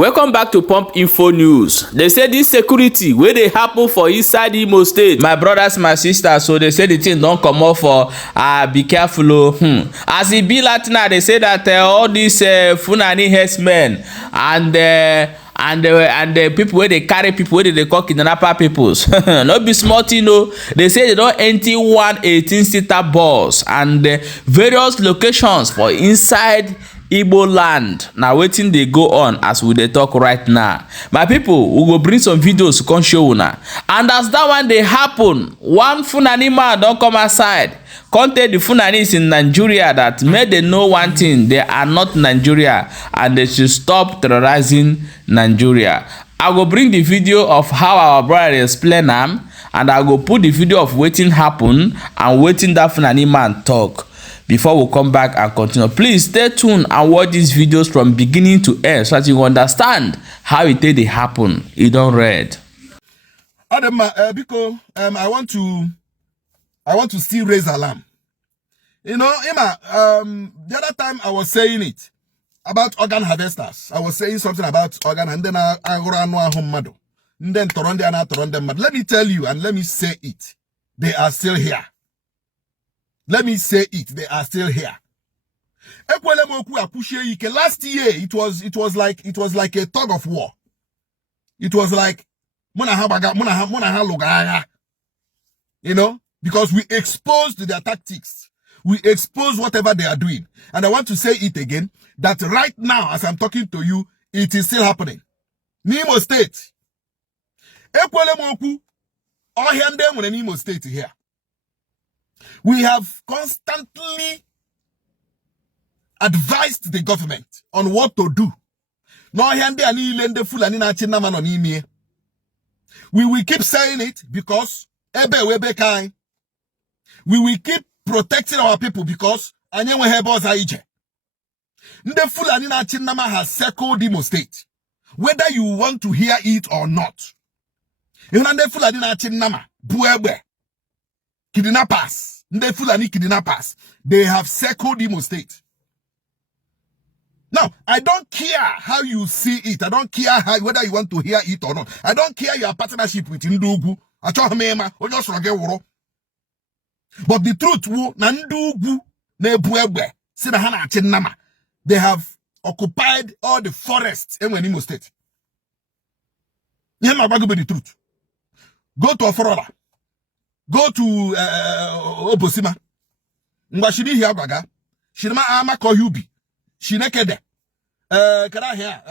Welcome back to Pump Info News. They say this security where they happen for inside Imo State. My brothers, my sisters, so they say the thing don't come off for be careful. As it be like now, they say that all these Fulani herdsmen and the people where they carry people where they call kidnapper peoples. Not be smart, you know. They say they don't empty 118-seater bus and various locations for inside Igbo land. Now waiting they go on as we dey talk right now. My people, we go bring some videos to come show una. And as that one they happen, one Fulani man don't come aside. Come tell the Fulanis in Nigeria that make they know one thing: they are not Nigeria and they should stop terrorizing Nigeria. I go bring the video of how our brother explain them, and I go put the video of wetin happen and wetin that Fulani man talk. Before we come back and continue, please stay tuned and watch these videos from beginning to end so that you understand how it did happen. You don't read. Because I want to still raise alarm. You know, Emma, the other time I was saying it about organ harvesters. I was saying something about organ, and then I and then let me tell you and let me say it. They are still here. Let me say it, they are still here. Last year, it was like a tug of war. It was like, you know, because we exposed their tactics. We exposed whatever they are doing. And I want to say it again, that right now, as I'm talking to you, it is still happening. Imo State. Imo State here. We have constantly advised the government on what to do. We will keep saying it because we will keep protecting our people because the Fulani has circled Imo State, whether you want to hear it or not. Kidnappers, the Fulani kidnappers, they have circled Imo State. Now, I don't care how you see it. I don't care whether you want to hear it or not. I don't care your partnership with Ndugu. But the truth, they have occupied all the forests in Imo State. The truth. Go to Afrola. Go to Obosima. Ngwashidi here gaga. Shinama ama kohubi. Shinekede. Keda here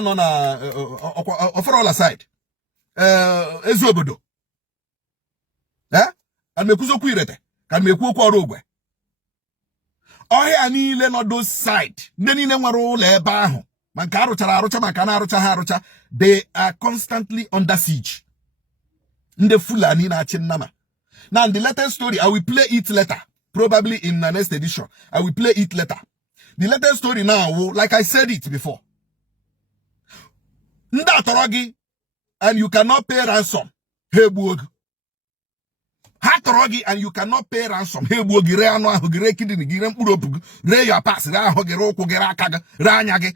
no na Afrola side. Ezuobodo. And mekuzo kuirete. Kan meku kwa rogwe. Ohia niile no those side. Neni ne nwere ụlọ ebe ahụ. Manka arụchara arụcha maka na arụcha ha arụcha. They are constantly under siege. The Fulani na Chinnama. Now, the latest story, I will play it later. Probably in the next edition. I will play it later. The latest story now, like I said it before. Nda torogi, and you cannot pay ransom. Hey, buog. Ha torogi, and you cannot pay ransom. Hey, buog, re anwa, gire kidini, gire mpuropu, re ya pass, ra hogero, kogera kaga, ra nyage.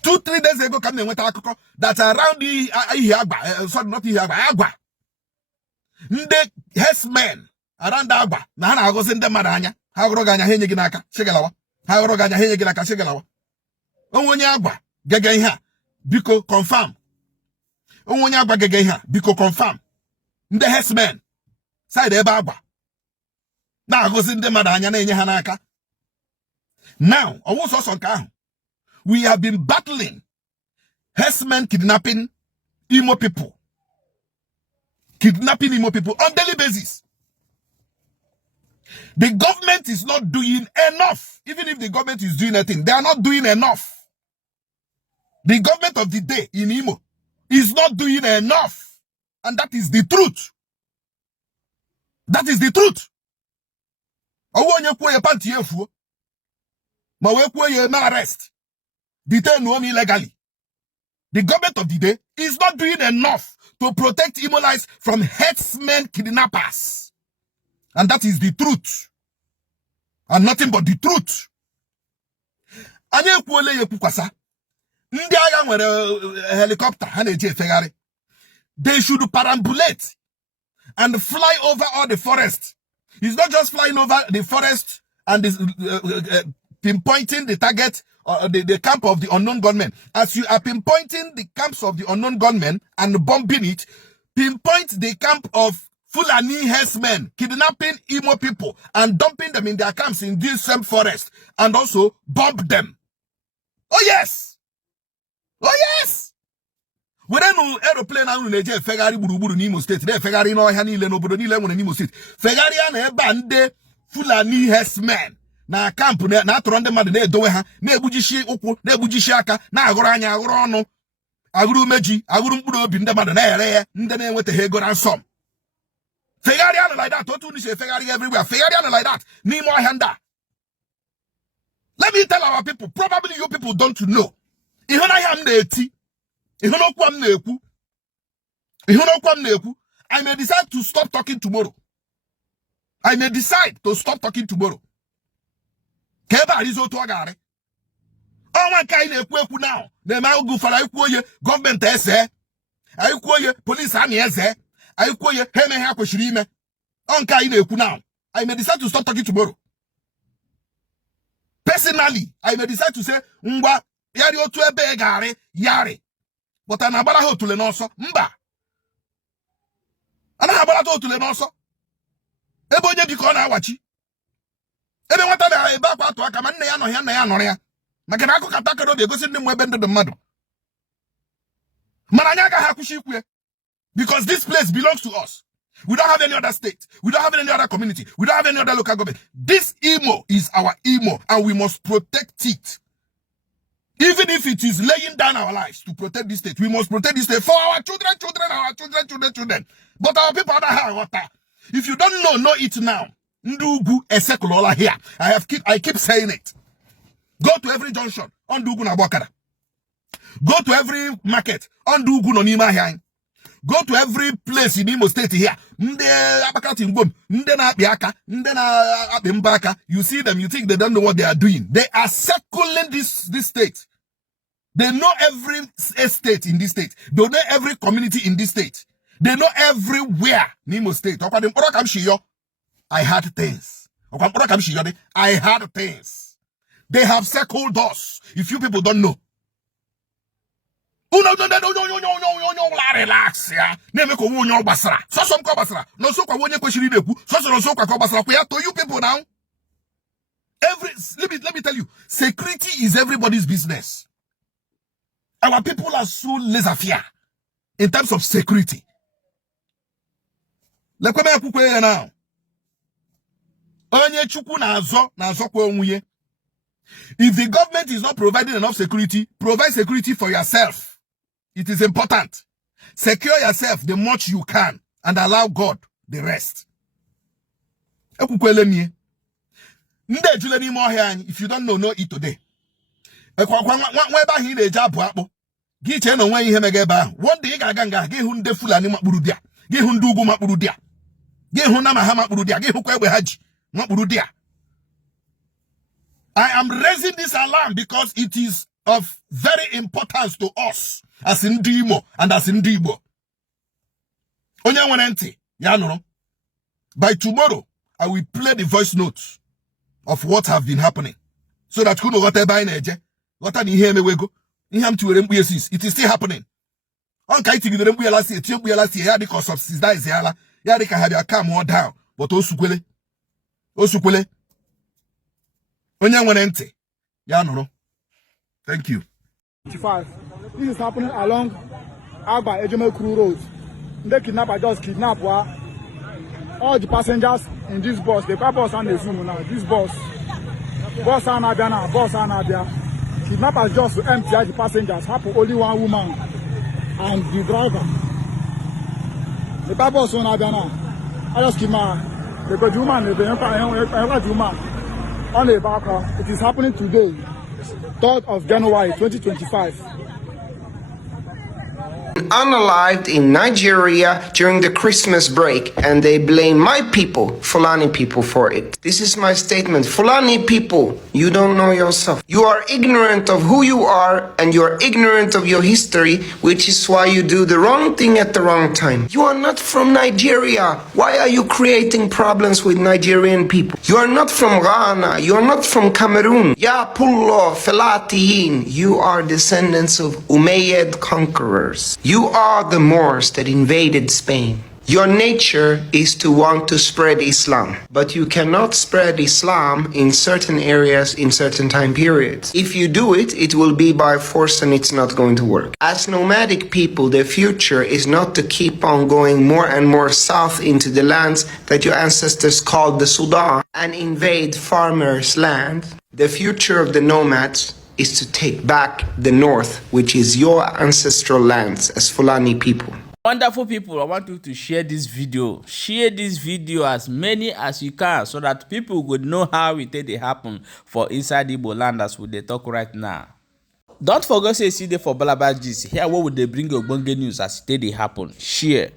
2-3 days ago, come went that around the sorry, not the Agua. The herdsmen around Agua. Nana goes in the Maranya. How Roganya Heneginaka, Shegalawa. How Roganya Heneginaka, Shegalawa. Onyagua, Gagaha, Biko confirm. Onyagua Gagaha, Biko confirm. The herdsmen side Ebagua. Now goes in the Maranya Hanaka. Now, I was also on we have been battling herdsmen kidnapping Imo people. Kidnapping Imo people on daily basis. The government is not doing enough. Even if the government is doing anything, they are not doing enough. The government of the day in Imo is not doing enough. And that is the truth. That is the truth. Arrest. Detain no illegally. The government of the day is not doing enough to protect Imo lives from herdsmen kidnappers. And that is the truth. And nothing but the truth. Anya ekwuole ya ekwukwasa. Ndị agha nwere helicopter ha na-eji efegharị. They should perambulate and fly over all the forest. It's not just flying over the forest and pinpointing the target or the camp of the unknown gunmen. As you are pinpointing the camps of the unknown gunmen and bombing it, pinpoint the camp of Fulani herdsmen, kidnapping Imo people and dumping them in their camps in this same forest and also bomb them. Oh yes! Oh yes! When aeroplane anu na-eje efegharị gburugburu n'Imo State, na-efegharị n'ọhịa niile n'obodo niile nwere n'Imo State. Fegharị ya na ebe ndị Fulani herdsmen na camp na atụrụ ndị mmadụ na-edowe ha, na-egbujishi ụkwụ, na-egbujishi aka, na-agụrụ anya, agụrụ ọnụ, agụrụ umeji, agụrụ mkpụrụ obi ndị mmadụ na-ere ya, ndị na-enwetaghị ego ransom. Fegharị ya like that, otu ndị si efegharị everywhere. Fegharị ya like that n'ime ọhịa ndị a. Let me tell our people, probably you people don't know. Ihe na ihe m na-eti. I may decide to stop talking tomorrow. I may decide to stop talking tomorrow. Keba rizo to agare. Oh my kind ekwu now. The man go for like government ese. I police army ese. I heme ha kweshirime. On kai ekwu now. I may decide to stop talking tomorrow. Personally, I may decide to say ngwa yari otu ebe gare yari. But an abala ho tule n'ọsọ mba. Ana abala to tule n'ọsọ. Ebe onye biko na awachi. Ebe nwata na ebe akwa atụ aka ma nne ya nọ ya nna ya nọrọ ya. Maka na akụkọ atakado na-egosi ndị mmụ ebe ndị mmadụ. Mana anya agaghị akwụsị ikwu ya. Because this place belongs to us. We don't have any other state. We don't have any other community. We don't have any other local government. This Imo is our Imo and we must protect it. Even if it is laying down our lives to protect this state, we must protect this state for our children. But our people don't have water. If you don't know it now. Ndugu Esekolola here. I keep saying it. Go to every junction. Ndugu na Bwakara. Go to every market. Ndugu no Nima here. Go to every place in Imo State here. You see them, you think they don't know what they are doing. They are circling this state. They know every estate in this state. They know every community in this state. They know everywhere in Imo State. I had things. I had things. They have circled us. If you people don't know. Relax, yeah. Never go on your basra. So some basra. No so kwa wonye kweshiri deku. So kwa basra. We have to you people now. Let me tell you, security is everybody's business. Our people are so laissez-faire in terms of security. Let me kukwe now. Onye chuku na azo kwa onwuye. If the government is not providing enough security, provide security for yourself. It is important. Secure yourself the much you can and allow God the rest. If you don't know it today. One day gaganga gehunde Fulani makburudia. Gehundugu makburudia. Gehunama makburudia. Gehukwe haji makburudia. I am raising this alarm because it is of very importance to us as Ndimo and as Ndibo. By tomorrow, I will play the voice notes of what have been happening. So that you know what it is still happening. On Kaiti, the last year, because subsidize Yala, Yarika had a calm more down, but Osukwele. Thank you. 25. This is happening along Agba Ejime Crew Road. The kidnapper just kidnapped all the passengers in this bus. The car bus and the Zoom now. This bus and Abia. Kidnappers just to empty the passengers. Happen only one woman and the driver. The car bus on Abia. I just keep my the woman on the back. It is happening today, 3rd of January 2025. unalived in Nigeria during the Christmas break, and they blame my people, Fulani people, for it. This is my statement. Fulani people, you don't know yourself. You are ignorant of who you are, and you are ignorant of your history, which is why you do the wrong thing at the wrong time. You are not from Nigeria. Why are you creating problems with Nigerian people? You are not from Ghana. You are not from Cameroon. Ya Pullo Felatiyin. You are descendants of Umayyad conquerors. You are the Moors that invaded Spain. Your nature is to want to spread Islam, but you cannot spread Islam in certain areas in certain time periods. If you do it, it will be by force and it's not going to work. As nomadic people, the future is not to keep on going more and more south into the lands that your ancestors called the Sudan and invade farmers' land. The future of the nomads is to take back the north, which is your ancestral lands as Fulani people. Wonderful people, I want you to share this video. Share this video as many as you can so that people would know how it dey happen for inside Igbo land as we dey talk right now. Don't forget say see dey for Balaba gist. Here what would they bring ogbonge news as it dey happen. Share.